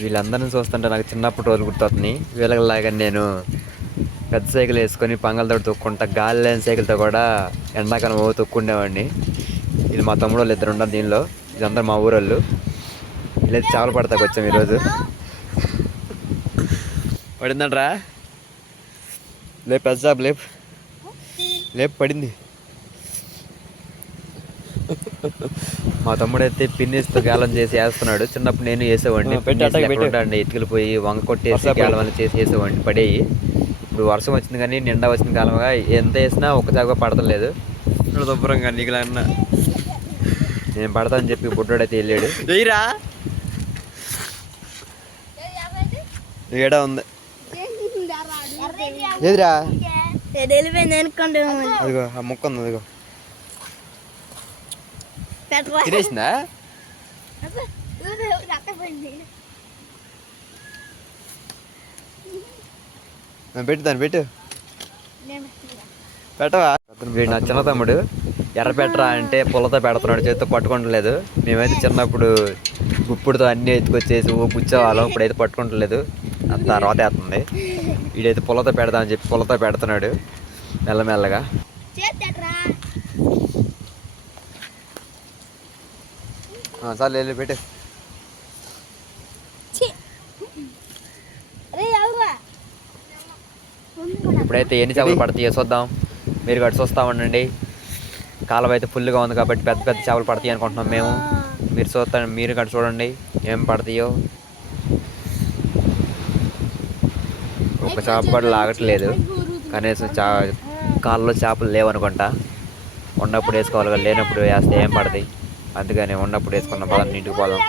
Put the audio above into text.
వీళ్ళందరిని చూస్తుంటే నాకు చిన్నప్పుడు రోజులు గుర్తొస్తున్నాయి వీళ్ళలాగా నేను పెద్ద సైకిల్ వేసుకొని పంగలతో తొక్కుంటా గాలి లేని సైకిల్తో కూడా ఎండాకాలం ఓ తొక్కుండేవాడిని. ఇది మా తమ్ముడు వాళ్ళు ఇద్దరు ఉన్నారు దీనిలో. ఇదంతా మా ఊరోళ్ళు. వీళ్ళైతే చేపలు పడతాకు వచ్చాం ఈరోజు. పడిందంట్రా? లేపు పెద్ద లేపు. లేపు పడింది. మా తమ్ముడు అయితే పిన్నిస్తో గాలం చేసి వేస్తున్నాడు. చిన్నప్పుడు నేను వేసేవాడిని. ఇటుకలు పోయి వంగ కొట్టేసి. గాలం చేసి వేసేవాడిని పడేయి. ఇప్పుడు వర్షం వచ్చింది కానీ నిండా వచ్చిన కాలంగా ఎంత వేసినా ఒక జాగా పడతలేదు. శుభ్రంగా నీకులా అన్న. నేను పడతానని చెప్పి బుడ్డోడు అయితే వెళ్ళాడు వెయ్యిరా ఏడా ఉంది? అనుకోండి అదిగో ఆ ముక్క ఉంది అదిగో. తినేసిందా పెట్టు దాన్ని పెట్టు పెట్టవా వీడు నా చిన్న తమ్ముడు ఎర్ర పెట్టరా అంటే పుల్లతో పెడుతున్నాడు చేతితో పట్టుకుంటలేదు మేమైతే చిన్నప్పుడు గుప్పుడుతో అన్నీ ఎత్తుకొచ్చేసి ఓ పుచ్చేవాళ్ళం ఇప్పుడైతే పట్టుకుంటలేదు అంత రోత వేస్తుంది వీడైతే పుల్లతో పెడదామని చెప్పి పుల్లతో పెడుతున్నాడు. మెల్లమెల్లగా. చాలు వెళ్ళి పెట్టు. ఇప్పుడైతే ఎన్ని చేపలు పడతాయో చూద్దాం. మీరు గడి చూస్తా ఉండండి. కాలం అయితే ఫుల్గా ఉంది కాబట్టి పెద్ద పెద్ద చేపలు పడతాయి అనుకుంటున్నాం మేము. మీరు చూస్తా మీరు గడి చూడండి ఏం పడతాయో. ఒక చేప కూడా లాగట్లేదు. కనీసం చా కాళ్ళలో చేపలు లేవనుకుంటా. ఉన్నప్పుడు వేసుకోవాలి కదా, లేనప్పుడు వేస్తే ఏం పడతాయి? అందుకని ఉన్నప్పుడు వేసుకున్న పదాన్ని ఇంటికి పోదాం